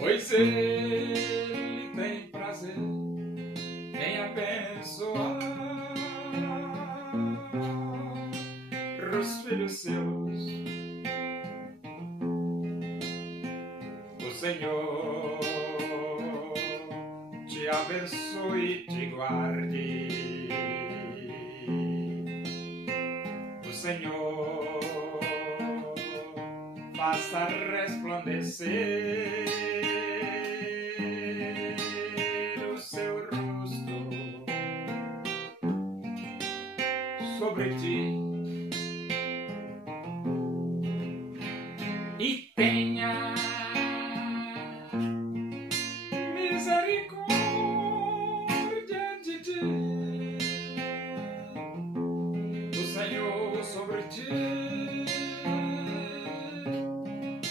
pois Ele tem prazer em abençoar os filhos seus. O Senhor te abençoe e te guarde. O Senhor faça resplandecer o seu rosto sobre ti e tenha misericórdia de ti. O Senhor sobre ti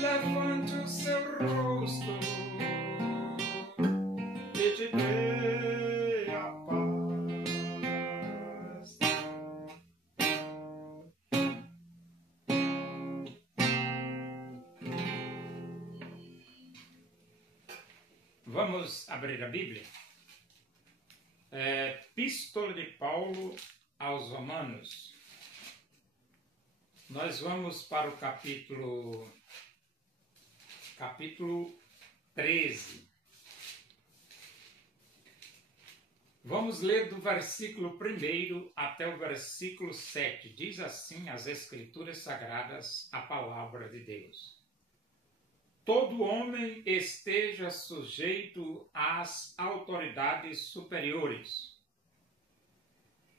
levante o seu rosto e te dê a paz. Vamos abrir a Bíblia. Epístola de Paulo aos Romanos. Nós vamos para o capítulo 13. Vamos ler do versículo 1 até o versículo 7. Diz assim as Escrituras Sagradas, a palavra de Deus. Todo homem esteja sujeito às autoridades superiores,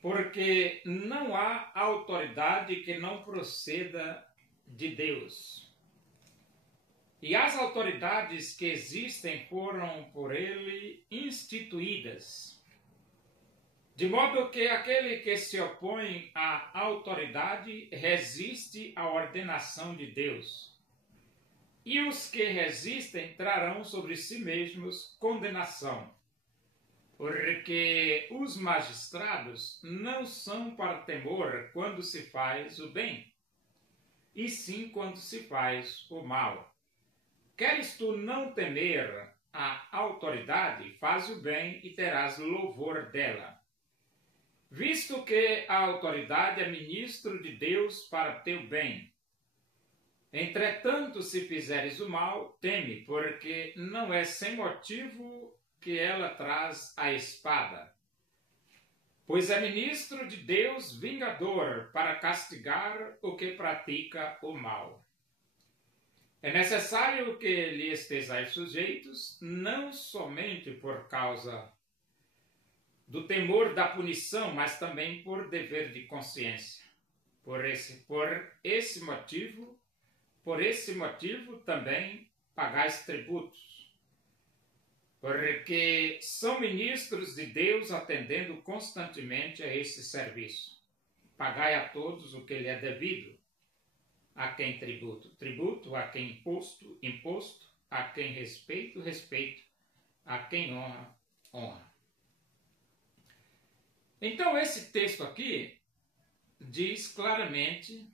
porque não há autoridade que não proceda de Deus. E as autoridades que existem foram por ele instituídas, de modo que aquele que se opõe à autoridade resiste à ordenação de Deus. E os que resistem trarão sobre si mesmos condenação, porque os magistrados não são para temor quando se faz o bem, e sim quando se faz o mal. Queres tu não temer a autoridade, faz o bem e terás louvor dela. Visto que a autoridade é ministro de Deus para teu bem. Entretanto, se fizeres o mal, teme, porque não é sem motivo que ela traz a espada. Pois é ministro de Deus vingador para castigar o que pratica o mal. É necessário que lhe estejais sujeitos, não somente por causa do temor da punição, mas também por dever de consciência. Por esse motivo também pagais tributos, porque são ministros de Deus atendendo constantemente a esse serviço. Pagai a todos o que lhe é devido. A quem tributo, a quem imposto, a quem respeito, a quem honra. Então esse texto aqui diz claramente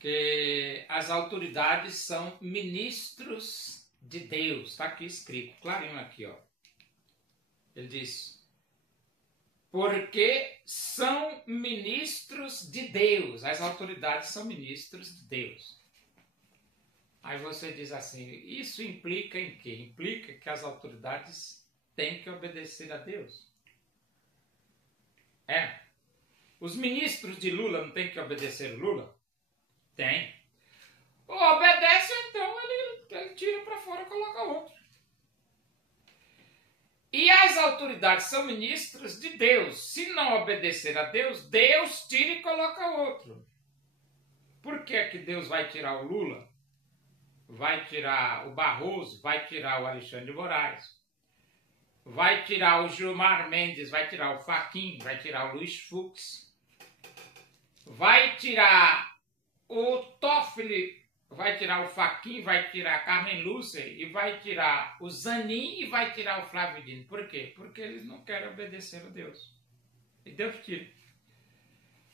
que as autoridades são ministros de Deus. Está aqui escrito, clarinho aqui, ó. Ele diz, porque são ministros de Deus. As autoridades são ministros de Deus. Aí você diz assim, isso implica em quê? Implica que as autoridades têm que obedecer a Deus. Os ministros de Lula não têm que obedecer Lula? Tem. Obedece, então ele tira para fora e coloca outro. E as autoridades são ministros de Deus. Se não obedecer a Deus, Deus tira e coloca outro. Por que que Deus vai tirar o Lula? Vai tirar o Barroso? Vai tirar o Alexandre de Moraes? Vai tirar o Gilmar Mendes? Vai tirar o Fachin? Vai tirar o Luiz Fux? Vai tirar o Toffoli? Vai tirar o Fachin, vai tirar a Carmen Lúcia e vai tirar o Zanin e vai tirar o Flávio Dino. Por quê? Porque eles não querem obedecer a Deus. E Deus tira.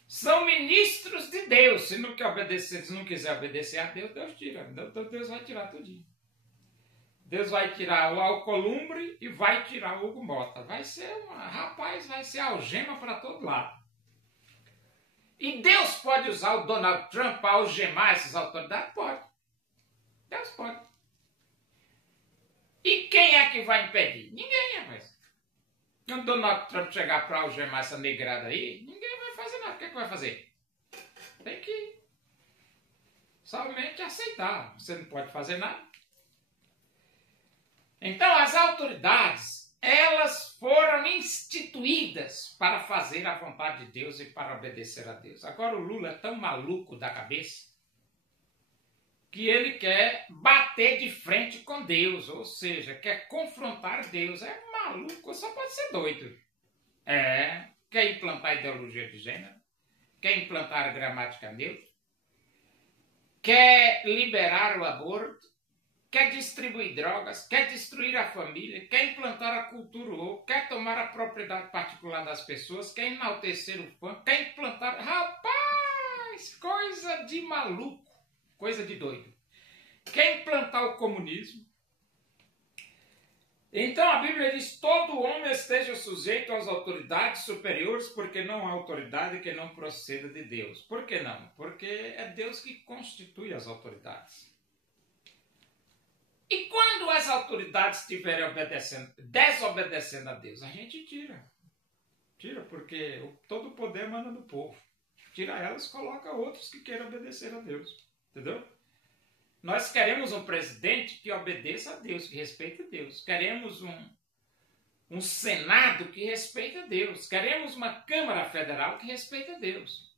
São ministros de Deus. Se não quer obedecer, se não quiser obedecer a Deus, Deus tira. Então Deus vai tirar tudinho. Deus vai tirar o Alcolumbre e vai tirar o Hugo Mota. Vai ser vai ser algema para todo lado. E Deus pode usar o Donald Trump para algemar essas autoridades? Pode. Deus pode. E quem é que vai impedir? Ninguém, rapaz. Quando o Donald Trump chegar para algemar essa negrada aí, ninguém vai fazer nada. O que é que vai fazer? Tem que somente aceitar. Você não pode fazer nada. Então, as autoridades, elas foram instituídas para fazer a vontade de Deus e para obedecer a Deus. Agora, o Lula é tão maluco da cabeça que ele quer bater de frente com Deus, ou seja, quer confrontar Deus. É maluco, só pode ser doido. Quer implantar ideologia de gênero, quer implantar a gramática neutra, quer liberar o aborto, quer distribuir drogas, quer destruir a família, quer implantar a cultura woke, quer tomar a propriedade particular das pessoas, quer enaltecer o fã, quer implantar... Rapaz, coisa de maluco. Coisa de doido. Quer implantar o comunismo. Então a Bíblia diz: todo homem esteja sujeito às autoridades superiores, porque não há autoridade que não proceda de Deus. Por que não? Porque é Deus que constitui as autoridades. E quando as autoridades estiverem desobedecendo a Deus, a gente tira. Tira, porque todo o poder manda no povo. Tira elas, coloca outros que queiram obedecer a Deus. Entendeu? Nós queremos um presidente que obedeça a Deus, que respeite a Deus. Queremos um Senado que respeite a Deus. Queremos uma Câmara Federal que respeite a Deus.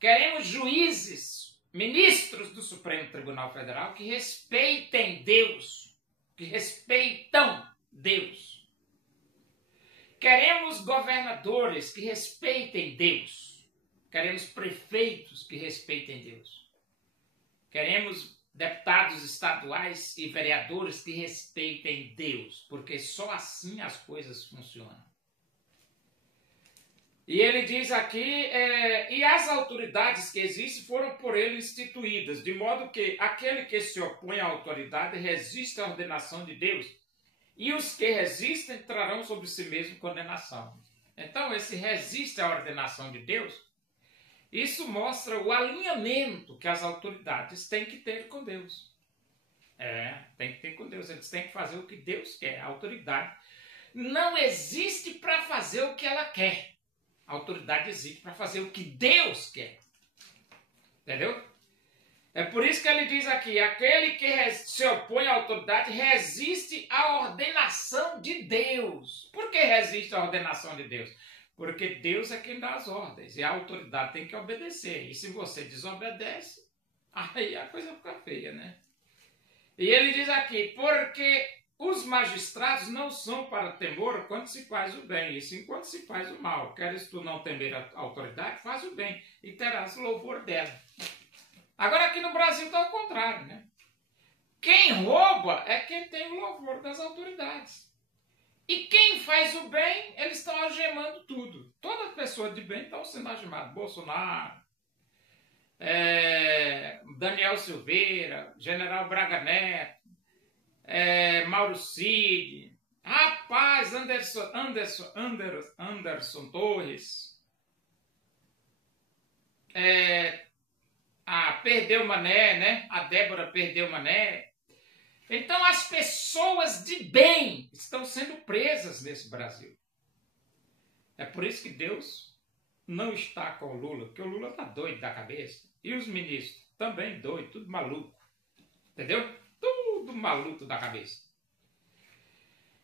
Queremos juízes, ministros do Supremo Tribunal Federal que respeitem Deus, que respeitam Deus. Queremos governadores que respeitem Deus. Queremos prefeitos que respeitem Deus. Queremos deputados estaduais e vereadores que respeitem Deus, porque só assim as coisas funcionam. E ele diz aqui, e as autoridades que existem foram por ele instituídas, de modo que aquele que se opõe à autoridade resiste à ordenação de Deus, e os que resistem trarão sobre si mesmo condenação. Então, esse resiste à ordenação de Deus, isso mostra o alinhamento que as autoridades têm que ter com Deus. Tem que ter com Deus. Eles têm que fazer o que Deus quer. A autoridade não existe para fazer o que ela quer. A autoridade existe para fazer o que Deus quer. Entendeu? É por isso que ele diz aqui, aquele que se opõe à autoridade resiste à ordenação de Deus. Por que resiste à ordenação de Deus? Porque Deus é quem dá as ordens e a autoridade tem que obedecer. E se você desobedece, aí a coisa fica feia, né? E ele diz aqui, porque os magistrados não são para temor quando se faz o bem, e sim quando se faz o mal. Queres tu não temer a autoridade, faz o bem e terás louvor dela. Agora aqui no Brasil está ao contrário, né? Quem rouba é quem tem o louvor das autoridades. E quem faz o bem, eles estão algemando tudo. Toda pessoa de bem está sendo algemada. Bolsonaro, Daniel Silveira, General Braga Neto, Mauro Cid, rapaz, Anderson Torres, Perdeu Mané, né? A Débora Perdeu Mané. Então as pessoas de bem estão sendo presas nesse Brasil. É por isso que Deus não está com o Lula, porque o Lula está doido da cabeça. E os ministros também doidos, tudo maluco. Entendeu? Tudo maluco da cabeça.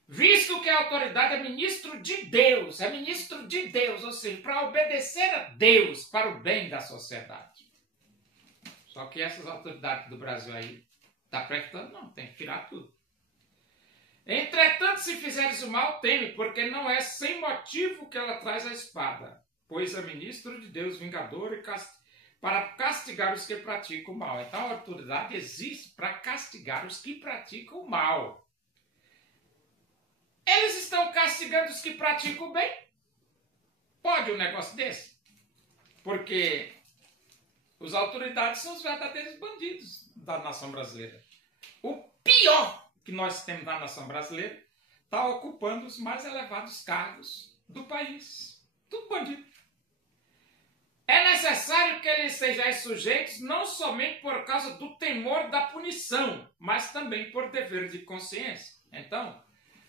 Visto que a autoridade é ministro de Deus, ou seja, para obedecer a Deus, para o bem da sociedade. Só que essas autoridades do Brasil aí, está prestando? Não, tem que tirar tudo. Entretanto, se fizeres o mal, teme, porque não é sem motivo que ela traz a espada, pois é ministro de Deus, vingador, e para castigar os que praticam o mal. Então a autoridade existe para castigar os que praticam o mal. Eles estão castigando os que praticam o bem? Pode um negócio desse? Porque as autoridades são os verdadeiros bandidos da nação brasileira. O pior que nós temos na nação brasileira, está ocupando os mais elevados cargos do país. Tudo bandido. É necessário que eles sejam sujeitos não somente por causa do temor da punição, mas também por dever de consciência. Então,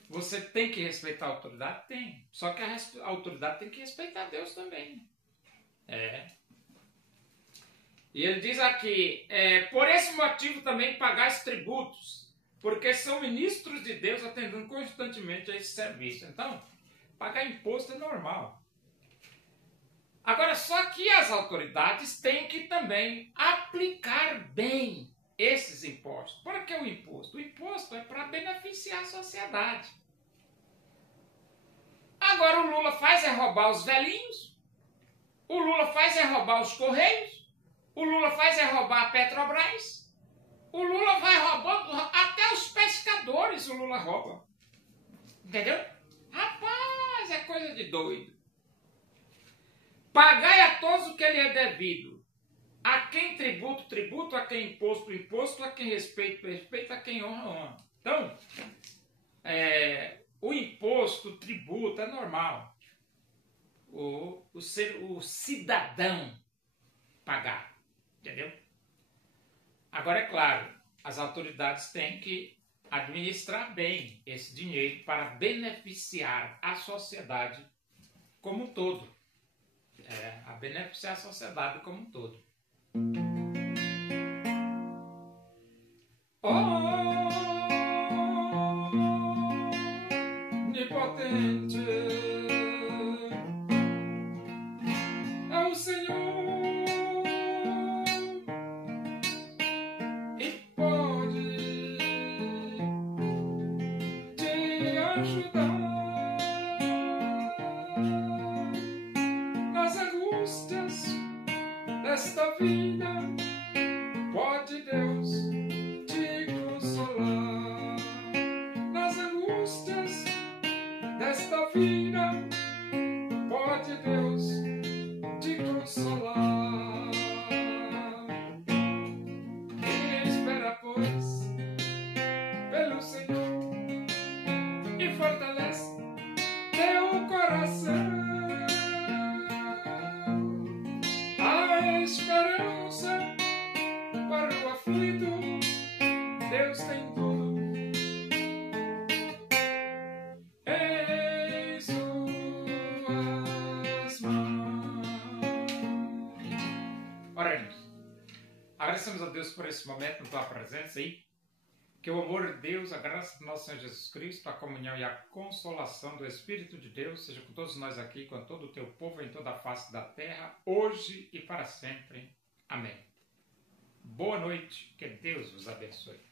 você tem que respeitar a autoridade? Tem. Só que a autoridade tem que respeitar Deus também. E ele diz aqui, por esse motivo também pagais tributos, porque são ministros de Deus atendendo constantemente a esse serviço. Então, pagar imposto é normal. Agora, só que as autoridades têm que também aplicar bem esses impostos. Por que o imposto? O imposto é para beneficiar a sociedade. Agora o Lula faz roubar os velhinhos, o Lula faz roubar os Correios, o Lula faz roubar a Petrobras, o Lula vai roubando até os pescadores, o Lula rouba. Entendeu? Rapaz, é coisa de doido. Pagai a todos o que lhe é devido. A quem tributo, tributo, a quem imposto, imposto, a quem respeito, respeito, a quem honra, honra. Então, o imposto, o tributo é normal. O cidadão pagar. Entendeu? Agora, é claro, as autoridades têm que administrar bem esse dinheiro para beneficiar a sociedade como um todo. A beneficiar a sociedade como um todo. Onipotente é o Senhor e pode te ajudar. Desta vida, pode Deus te consolar. Nas angústias desta vida, pode Deus te consolar. E espera, pois, pelo Senhor e fortalece teu coração. Esperança para o aflito, Deus tem tudo em suas mãos. Oremos. Agradecemos a Deus por esse momento, por tua presença aí. Que o amor de Deus, a graça do nosso Senhor Jesus Cristo, a comunhão e a consolação do Espírito de Deus seja com todos nós aqui, com todo o teu povo em toda a face da terra, hoje e para sempre. Amém. Boa noite, que Deus vos abençoe.